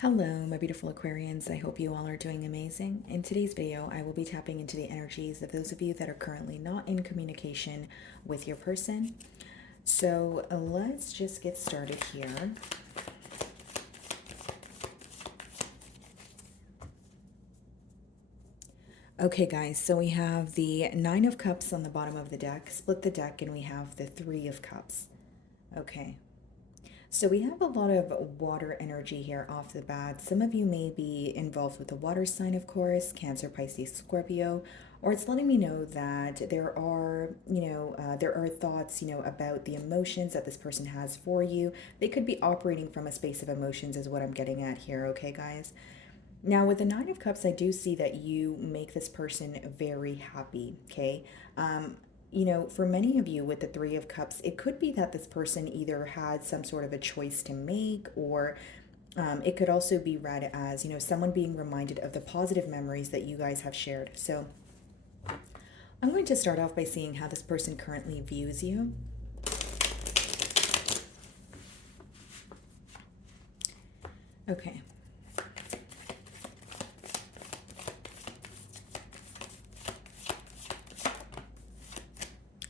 Hello, my beautiful Aquarians. I hope you all are doing amazing. In today's video, I will be tapping into the energies of those of you that are currently not in communication with your person. So let's just get started here. Okay, guys, so we have the Nine of Cups on the bottom of the deck. Split the deck, and we have the Three of Cups. Okay. So we have a lot of water energy here off the bat. Some of you may be involved with the water sign, of course, Cancer, Pisces, Scorpio, or it's letting me know that there are thoughts, about the emotions that this person has for you. They could be operating from a space of emotions is what I'm getting at here, okay, guys? Now, with the Nine of Cups, I do see that you make this person very happy, okay? For many of you with the Three of Cups, it could be that this person either had some sort of a choice to make, or it could also be read as, someone being reminded of the positive memories that you guys have shared. So I'm going to start off by seeing how this person currently views you. Okay.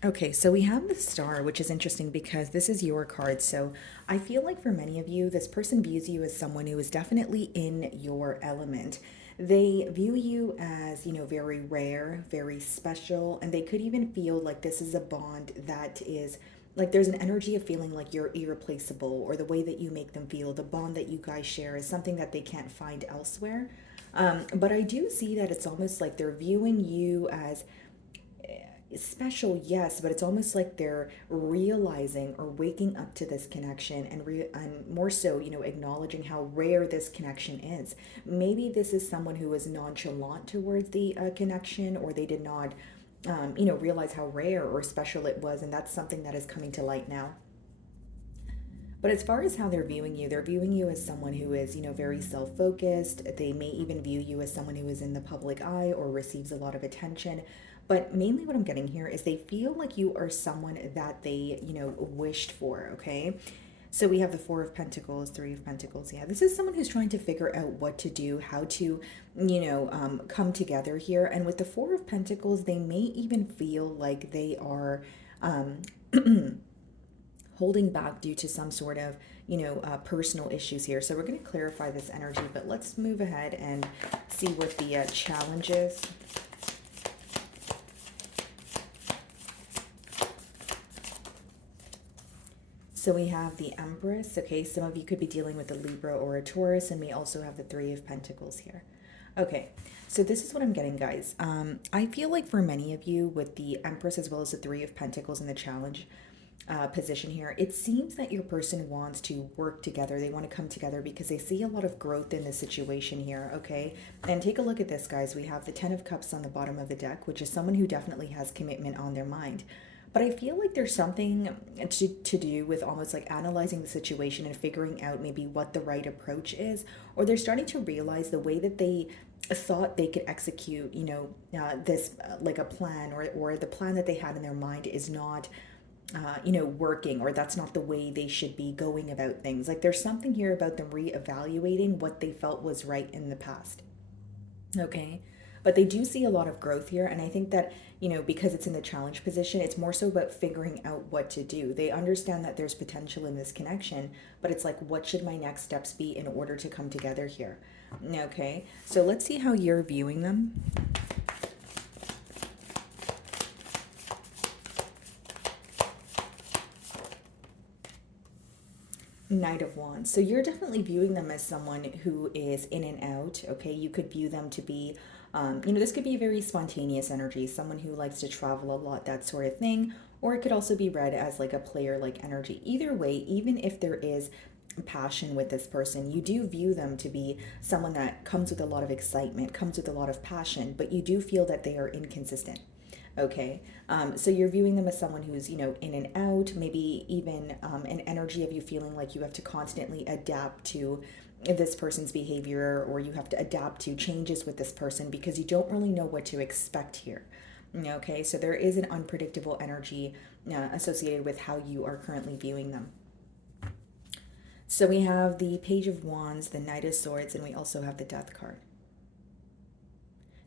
Okay, so we have the Star, which is interesting because this is your card. So I feel like for many of you, this person views you as someone who is definitely in your element. They view you as, very rare, very special, and they could even feel like this is a bond that is like there's an energy of feeling like you're irreplaceable, or the way that you make them feel, the bond that you guys share is something that they can't find elsewhere. But I do see that it's almost like they're viewing you as special, yes, but it's almost like they're realizing or waking up to this connection, and more so, acknowledging how rare this connection is. Maybe this is someone who is nonchalant towards the connection, or they did not realize how rare or special it was, and that's something that is coming to light now. But as far as how they're viewing you as someone who is, very self focused. They may even view you as someone who is in the public eye or receives a lot of attention. But mainly what I'm getting here is they feel like you are someone that they, wished for, okay? So we have the Four of Pentacles, Three of Pentacles. Yeah, this is someone who's trying to figure out what to do, how to, come together here. And with the Four of Pentacles, they may even feel like they are holding back due to some sort of, personal issues here. So we're going to clarify this energy, but let's move ahead and see what the challenge is. So we have the Empress. Okay, some of you could be dealing with a Libra or a Taurus, and we also have the Three of Pentacles here. Okay, so this is what I'm getting, guys. I feel like for many of you with the Empress as well as the Three of Pentacles in the challenge position here, it seems that your person wants to work together. They want to come together because they see a lot of growth in this situation here, okay? And take a look at this, guys. We have the Ten of Cups on the bottom of the deck, which is someone who definitely has commitment on their mind. But I feel like there's something to do with almost like analyzing the situation and figuring out maybe what the right approach is, or they're starting to realize the way that they thought they could execute, this like a plan, or the plan that they had in their mind is not working, or that's not the way they should be going about things. Like there's something here about them reevaluating what they felt was right in the past. Okay. But they do see a lot of growth here. And I think that, because it's in the challenge position, it's more so about figuring out what to do. They understand that there's potential in this connection, but it's like, what should my next steps be in order to come together here? Okay. So let's see how you're viewing them. Knight of Wands. So you're definitely viewing them as someone who is in and out, okay? You could view them to be, this could be a very spontaneous energy, someone who likes to travel a lot, that sort of thing. Or it could also be read as like a player-like energy. Either way, even if there is passion with this person, you do view them to be someone that comes with a lot of excitement, comes with a lot of passion, but you do feel that they are inconsistent. Okay, so you're viewing them as someone who's, in and out, maybe even an energy of you feeling like you have to constantly adapt to this person's behavior, or you have to adapt to changes with this person because you don't really know what to expect here. Okay, so there is an unpredictable energy associated with how you are currently viewing them. So we have the Page of Wands, the Knight of Swords, and we also have the Death card.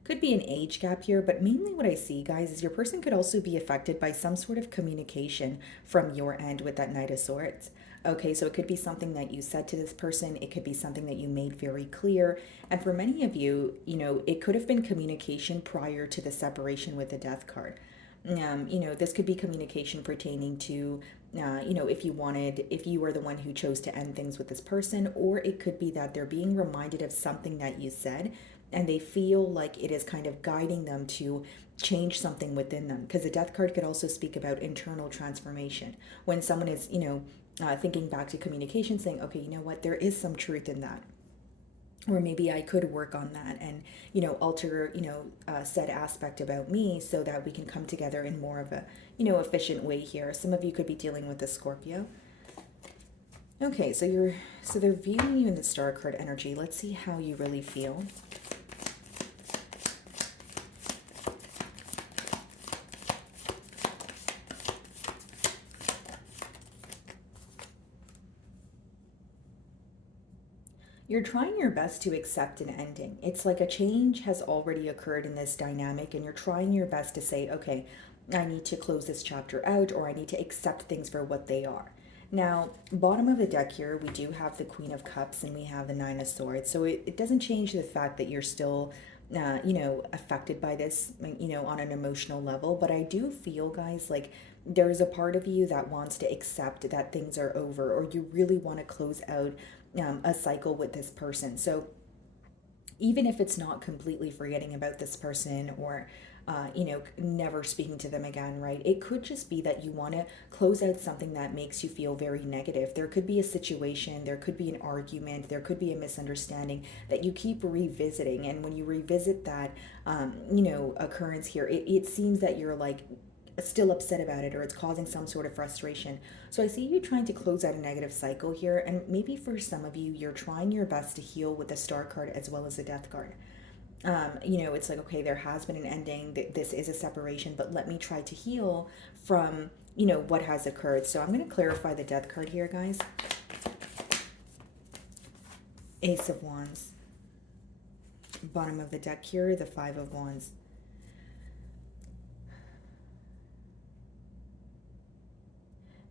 Could be an age gap here, but mainly what I see, guys, is your person could also be affected by some sort of communication from your end with that Knight of Swords. Okay, so it could be something that you said to this person, it could be something that you made very clear. And for many of you, it could have been communication prior to the separation with the Death card. This could be communication pertaining to, if you were the one who chose to end things with this person, or it could be that they're being reminded of something that you said and they feel like it is kind of guiding them to change something within them. Because the Death card could also speak about internal transformation. When someone is, thinking back to communication, saying, okay, you know what, there is some truth in that. Or maybe I could work on that and, alter, said aspect about me so that we can come together in more of a, efficient way here. Some of you could be dealing with a Scorpio. Okay, so they're viewing you in the Star card energy. Let's see how you really feel. You're trying your best to accept an ending. It's like a change has already occurred in this dynamic, and you're trying your best to say, okay, I need to close this chapter out, or I need to accept things for what they are. Now, bottom of the deck here, we do have the Queen of Cups and we have the Nine of Swords. So it doesn't change the fact that you're still, affected by this, on an emotional level. But I do feel, guys, like there's a part of you that wants to accept that things are over, or you really want to close out a cycle with this person. So even if it's not completely forgetting about this person or never speaking to them again, right? It could just be that you want to close out something that makes you feel very negative. There could be a situation, there could be an argument, there could be a misunderstanding that you keep revisiting. And when you revisit that, occurrence here, it seems that you're like still upset about it, or it's causing some sort of frustration. So I see you trying to close out a negative cycle here, and maybe for some of you, you're trying your best to heal with the Star card as well as the Death card. It's like, okay, there has been an ending, this is a separation, but let me try to heal from, what has occurred. So I'm going to clarify the Death card here, guys. Ace of Wands. Bottom of the deck here, the Five of Wands.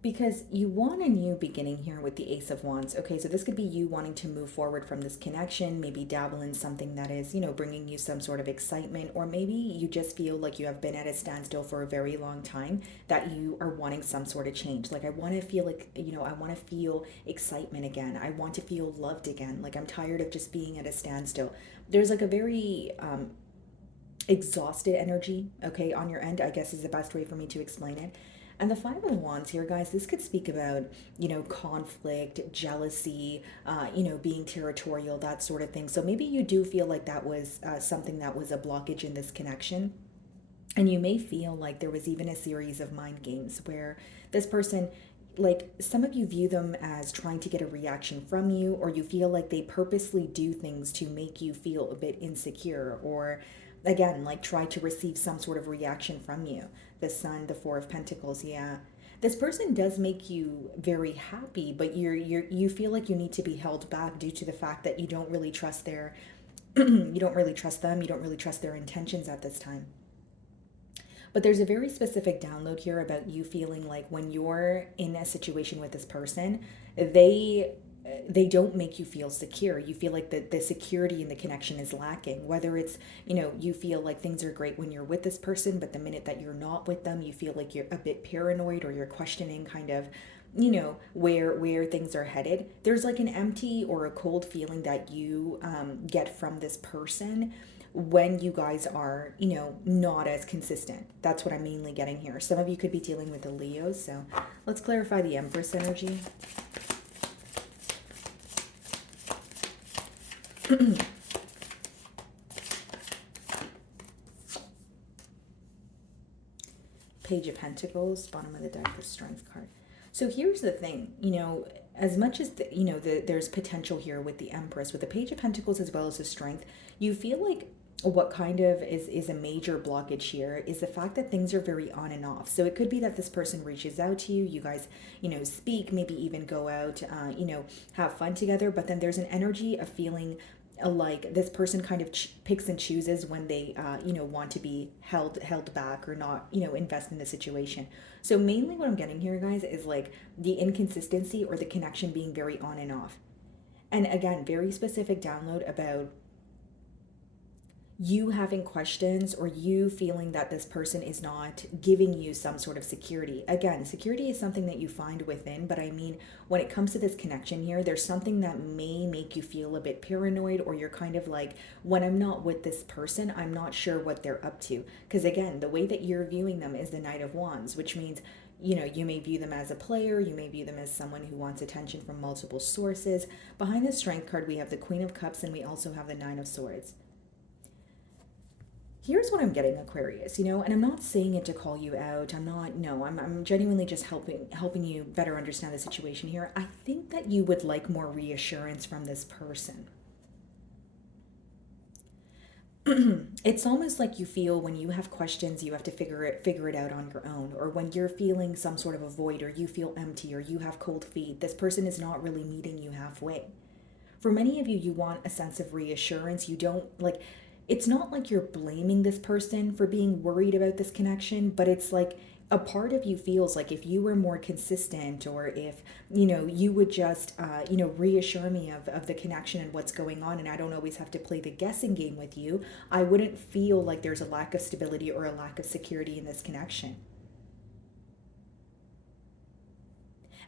Because you want a new beginning here with the Ace of Wands. Okay, so this could be you wanting to move forward from this connection, maybe dabble in something that is, bringing you some sort of excitement, or maybe you just feel like you have been at a standstill for a very long time, that you are wanting some sort of change. Like, I want to feel like, I want to feel excitement again. I want to feel loved again. Like, I'm tired of just being at a standstill. There's like a very exhausted energy, okay, on your end, I guess is the best way for me to explain it. And the Five of Wands here, guys, this could speak about, conflict, jealousy, being territorial, that sort of thing. So maybe you do feel like that was something that was a blockage in this connection. And you may feel like there was even a series of mind games where this person, like, some of you view them as trying to get a reaction from you, or you feel like they purposely do things to make you feel a bit insecure, or again, like try to receive some sort of reaction from you. The Sun, the Four of Pentacles, yeah. This person does make you very happy, but you feel like you need to be held back due to the fact that you don't really trust their you don't really trust them, you don't really trust their intentions at this time. But there's a very specific download here about you feeling like when you're in a situation with this person, they don't make you feel secure. You feel like the security in the connection is lacking. Whether it's, you feel like things are great when you're with this person, but the minute that you're not with them, you feel like you're a bit paranoid, or you're questioning kind of, where things are headed. There's like an empty or a cold feeling that you get from this person when you guys are, not as consistent. That's what I'm mainly getting here. Some of you could be dealing with the Leos. So let's clarify the Empress energy. Page of Pentacles, bottom of the deck, the Strength card. So here's the thing, as much as there's potential here with the Empress, with the Page of Pentacles as well as the Strength, you feel like what kind of is a major blockage here is the fact that things are very on and off. So it could be that this person reaches out to you, you guys, speak, maybe even go out, have fun together, but then there's an energy of feeling like this person kind of picks and chooses when they want to be held back or not invest in the situation. So mainly what I'm getting here, guys, is like the inconsistency or the connection being very on and off. And again, very specific download about you having questions or you feeling that this person is not giving you some sort of security. Again, security is something that you find within, but I mean, when it comes to this connection here, there's something that may make you feel a bit paranoid, or you're kind of like, when I'm not with this person, I'm not sure what they're up to. Because again, the way that you're viewing them is the Knight of Wands, which means you may view them as a player, you may view them as someone who wants attention from multiple sources. Behind the Strength card, we have the Queen of Cups and we also have the Nine of Swords. Here's what I'm getting, Aquarius, and I'm not saying it to call you out. I'm not, no, I'm genuinely just helping you better understand the situation here. I think that you would like more reassurance from this person. It's almost like you feel when you have questions, you have to figure it out on your own, or when you're feeling some sort of a void, or you feel empty, or you have cold feet. This person is not really meeting you halfway. For many of you, you want a sense of reassurance. You don't like, it's not like you're blaming this person for being worried about this connection, but it's like a part of you feels like if you were more consistent, or if you would just reassure me of the connection and what's going on, and I don't always have to play the guessing game with you, I wouldn't feel like there's a lack of stability or a lack of security in this connection.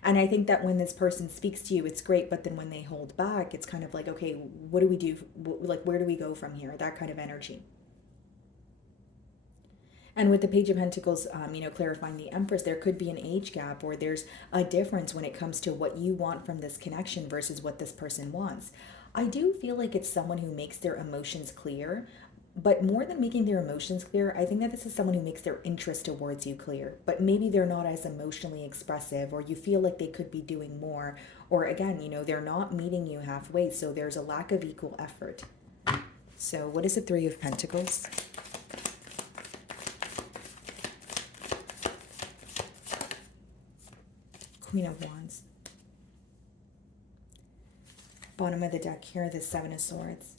And I think that when this person speaks to you, it's great, but then when they hold back, it's kind of like, okay, what do we do? Like, where do we go from here? That kind of energy. And with the Page of Pentacles, clarifying the Empress, there could be an age gap, or there's a difference when it comes to what you want from this connection versus what this person wants. I do feel like it's someone who makes their emotions clear, but more than making their emotions clear, I think that this is someone who makes their interest towards you clear, but maybe they're not as emotionally expressive, or you feel like they could be doing more, or again, they're not meeting you halfway, so there's a lack of equal effort. So what is the Three of Pentacles? Queen of Wands. Bottom of the deck here, the Seven of Swords.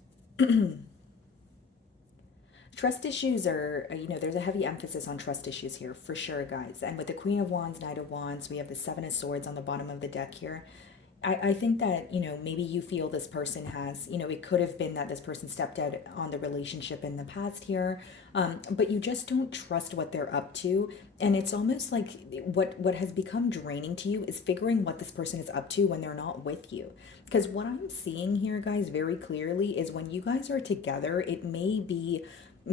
Trust issues are, there's a heavy emphasis on trust issues here, for sure, guys. And with the Queen of Wands, Knight of Wands, we have the Seven of Swords on the bottom of the deck here. I think that, maybe you feel this person has, it could have been that this person stepped out on the relationship in the past here, but you just don't trust what they're up to. And it's almost like what has become draining to you is figuring what this person is up to when they're not with you. Because what I'm seeing here, guys, very clearly is when you guys are together, it may be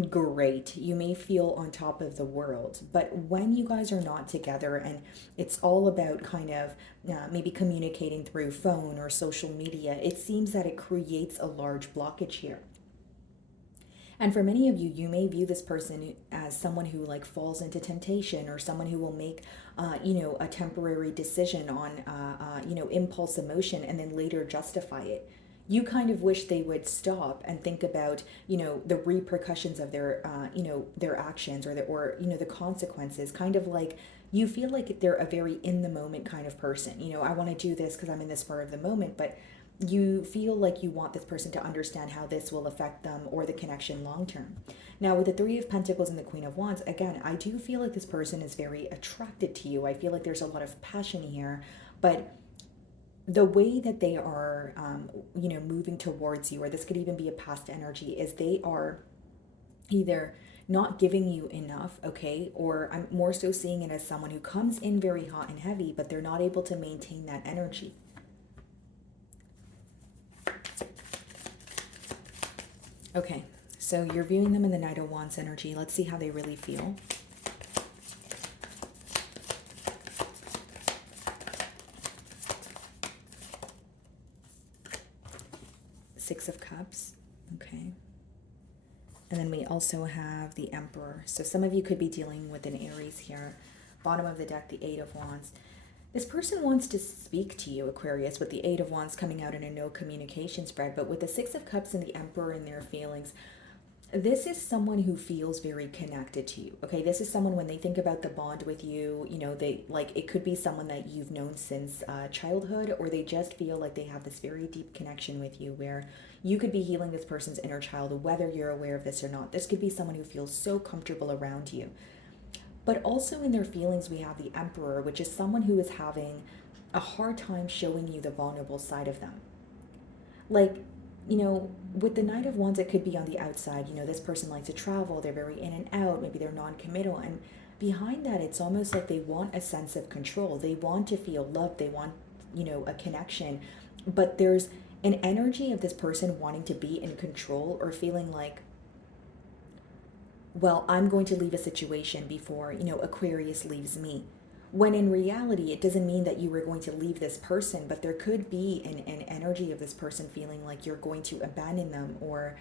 great. You may feel on top of the world, but when you guys are not together and it's all about kind of maybe communicating through phone or social media, it seems that it creates a large blockage here. And for many of you, you may view this person as someone who like falls into temptation, or someone who will make, a temporary decision on, impulse emotion and then later justify it. You kind of wish they would stop and think about, the repercussions of their, their actions, or the consequences. Kind of like you feel like they're a very in the moment kind of person. I want to do this because I'm in this spur of the moment, but you feel like you want this person to understand how this will affect them or the connection long term. Now, with the Three of Pentacles and the Queen of Wands, again, I do feel like this person is very attracted to you. I feel like there's a lot of passion here, but the way that they are, moving towards you, or this could even be a past energy, is they are either not giving you enough, okay, or I'm more so seeing it as someone who comes in very hot and heavy, but they're not able to maintain that energy. Okay, so you're viewing them in the Knight of Wands energy. Let's see how they really feel. Six of Cups, okay. And then we also have the Emperor. So some of you could be dealing with an Aries here. Bottom of the deck, the Eight of Wands. This person wants to speak to you, Aquarius, with the Eight of Wands coming out in a no communication spread, but with the Six of Cups and the Emperor and their feelings, This is someone who feels very connected to you. Okay, this is someone when they think about the bond with you, they like it could be someone that you've known since childhood, or they just feel like they have this very deep connection with you where you could be healing this person's inner child, whether you're aware of this or not. This could be someone who feels so comfortable around you. But also in their feelings, we have the Emperor, which is someone who is having a hard time showing you the vulnerable side of them. Like, with the Knight of Wands, it could be on the outside. This person likes to travel, they're very in and out, maybe they're non committal. And behind that, it's almost like they want a sense of control. They want to feel loved, they want, a connection. But there's an energy of this person wanting to be in control or feeling like, well, I'm going to leave a situation before, Aquarius leaves me. When in reality, it doesn't mean that you were going to leave this person, but there could be an energy of this person feeling like you're going to abandon them, or,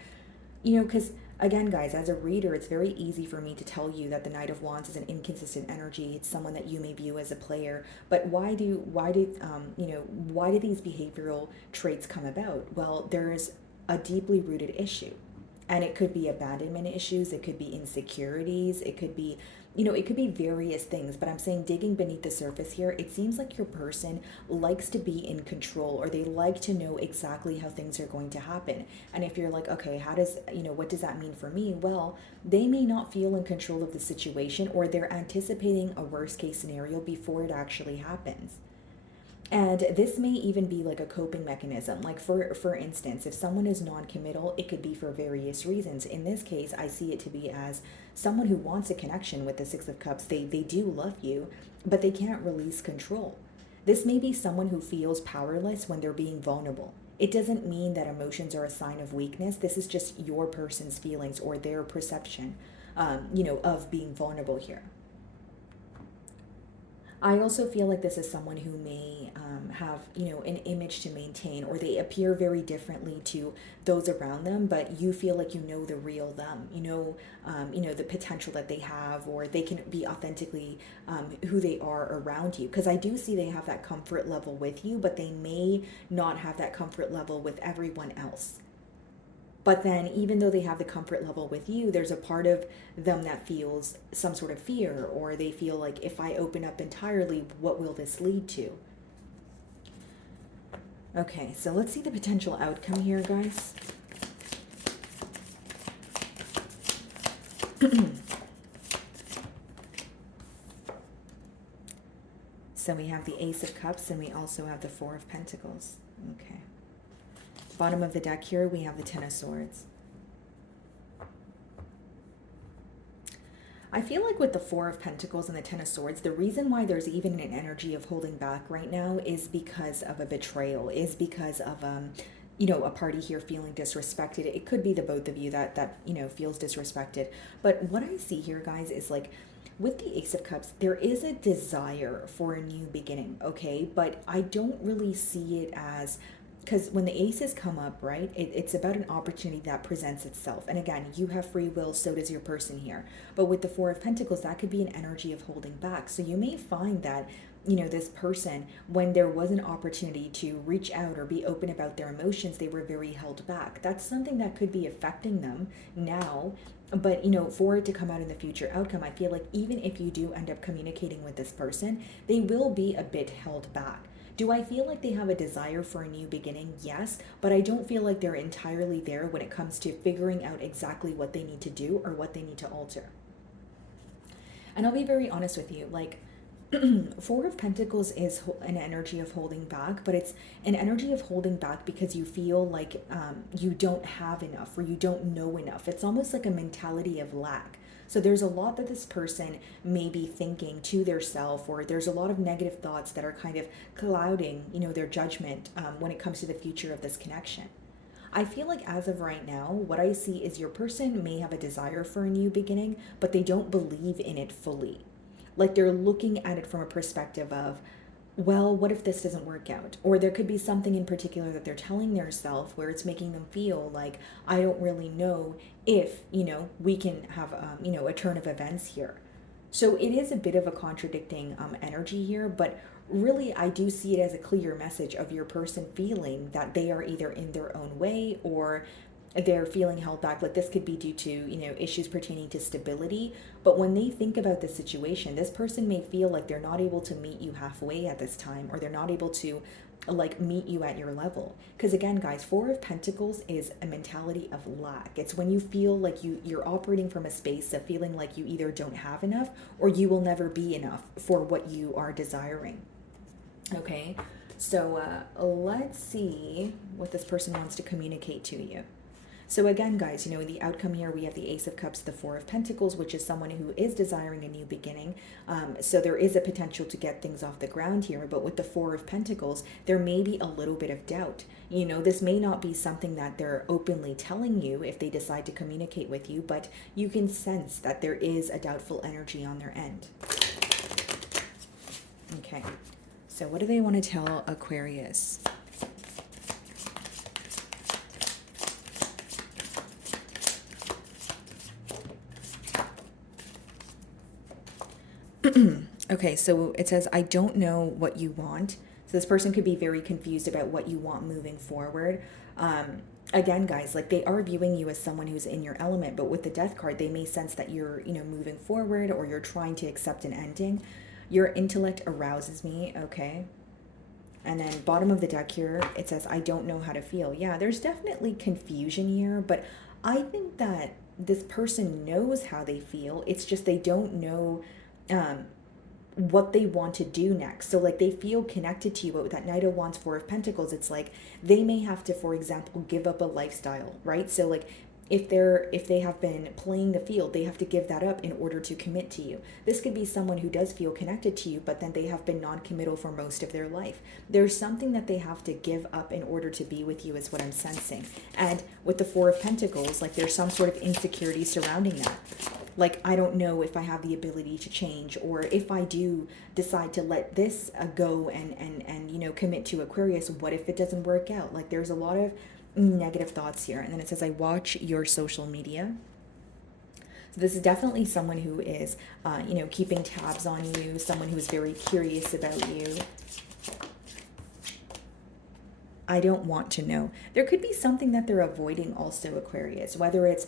because again, guys, as a reader, it's very easy for me to tell you that the Knight of Wands is an inconsistent energy. It's someone that you may view as a player. But why do these behavioral traits come about? Well, there's a deeply rooted issue. And it could be abandonment issues, it could be insecurities, it could be, it could be various things. But I'm saying, digging beneath the surface here, it seems like your person likes to be in control, or they like to know exactly how things are going to happen. And if you're like, okay, what does that mean for me? Well, they may not feel in control of the situation, or they're anticipating a worst case scenario before it actually happens. And this may even be like a coping mechanism. Like for instance, if someone is non-committal, it could be for various reasons. In this case, I see it to be as someone who wants a connection with the Six of Cups. They do love you, but they can't release control. This may be someone who feels powerless when they're being vulnerable. It doesn't mean that emotions are a sign of weakness. This is just your person's feelings or their perception, of being vulnerable here. I also feel like this is someone who may have, an image to maintain, or they appear very differently to those around them, but you feel like you know the real them, the potential that they have, or they can be authentically who they are around you. Because I do see they have that comfort level with you, but they may not have that comfort level with everyone else. But then, even though they have the comfort level with you, there's a part of them that feels some sort of fear, or they feel like, if I open up entirely, what will this lead to? Okay, so let's see the potential outcome here, guys. So we have the Ace of Cups, and we also have the Four of Pentacles. Okay. Bottom of the deck here, we have the Ten of Swords. I feel like with the Four of Pentacles and the Ten of Swords, the reason why there's even an energy of holding back right now is because of a betrayal, is because of a party here feeling disrespected. It could be the both of you that feels disrespected. But what I see here, guys, is like, with the Ace of Cups, there is a desire for a new beginning, okay? But I don't really see it as, because when the aces come up, right, it's about an opportunity that presents itself. And again, you have free will, so does your person here. But with the Four of Pentacles, that could be an energy of holding back. So you may find that, this person, when there was an opportunity to reach out or be open about their emotions, they were very held back. That's something that could be affecting them now. But, for it to come out in the future outcome, I feel like even if you do end up communicating with this person, they will be a bit held back. Do I feel like they have a desire for a new beginning? Yes, but I don't feel like they're entirely there when it comes to figuring out exactly what they need to do or what they need to alter. And I'll be very honest with you, like, Four of Pentacles is an energy of holding back, but it's an energy of holding back because you feel like you don't have enough, or you don't know enough. It's almost like a mentality of lack. So there's a lot that this person may be thinking to their self, or there's a lot of negative thoughts that are kind of clouding, their judgment when it comes to the future of this connection. I feel like as of right now, what I see is your person may have a desire for a new beginning, but they don't believe in it fully. Like, they're looking at it from a perspective of, well, what if this doesn't work out? Or there could be something in particular that they're telling their self where it's making them feel like, I don't really know if, we can have, a turn of events here. So it is a bit of a contradicting energy here, but really I do see it as a clear message of your person feeling that they are either in their own way, or they're feeling held back. Like this could be due to, issues pertaining to stability. But when they think about the situation, this person may feel like they're not able to meet you halfway at this time, or they're not able to like meet you at your level. Because again, guys, Four of Pentacles is a mentality of lack. It's when you feel like you're operating from a space of feeling like you either don't have enough or you will never be enough for what you are desiring. Okay, so let's see what this person wants to communicate to you. So again, guys, in the outcome here, we have the Ace of Cups, the Four of Pentacles, which is someone who is desiring a new beginning. So there is a potential to get things off the ground here. But with the Four of Pentacles, there may be a little bit of doubt. This may not be something that they're openly telling you if they decide to communicate with you, but you can sense that there is a doubtful energy on their end. Okay, so what do they want to tell Aquarius? Okay, so it says, I don't know what you want. So this person could be very confused about what you want moving forward. Again, guys, like they are viewing you as someone who's in your element, but with the Death card, they may sense that you're, moving forward, or you're trying to accept an ending. Your intellect arouses me, okay? And then bottom of the deck here, it says, I don't know how to feel. Yeah, there's definitely confusion here, but I think that this person knows how they feel. It's just they don't know what they want to do next. So like they feel connected to you, but with that Knight of Wands, Four of Pentacles, it's like they may have to, for example, give up a lifestyle, right? So like if they have been playing the field, they have to give that up in order to commit to you. This could be someone who does feel connected to you, but then they have been non-committal for most of their life. There's something that they have to give up in order to be with you, is what I'm sensing. And with the Four of Pentacles, like there's some sort of insecurity surrounding that. Like, I don't know if I have the ability to change, or if I do decide to let this go and commit to Aquarius, what if it doesn't work out? Like, there's a lot of negative thoughts here. And then it says, I watch your social media. So this is definitely someone who is, keeping tabs on you, someone who's very curious about you. I don't want to know. There could be something that they're avoiding also, Aquarius, whether it's,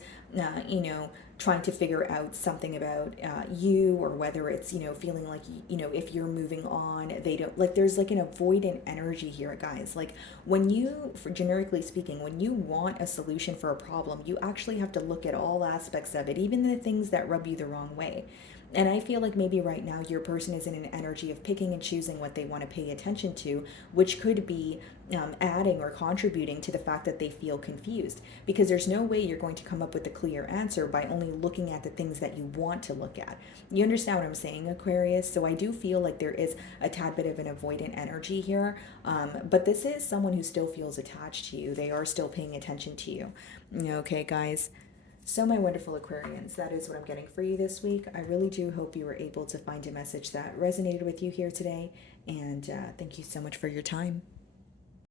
trying to figure out something about you, or whether it's, feeling like, if you're moving on, they don't, like there's like an avoidant energy here, guys. Like when you, for generically speaking, when you want a solution for a problem, you actually have to look at all aspects of it, even the things that rub you the wrong way. And I feel like maybe right now your person is in an energy of picking and choosing what they want to pay attention to, which could be adding or contributing to the fact that they feel confused. Because there's no way you're going to come up with a clear answer by only looking at the things that you want to look at. You understand what I'm saying, Aquarius? So I do feel like there is a tad bit of an avoidant energy here. But this is someone who still feels attached to you. They are still paying attention to you. Okay, guys? So my wonderful Aquarians, that is what I'm getting for you this week. I really do hope you were able to find a message that resonated with you here today. And thank you so much for your time.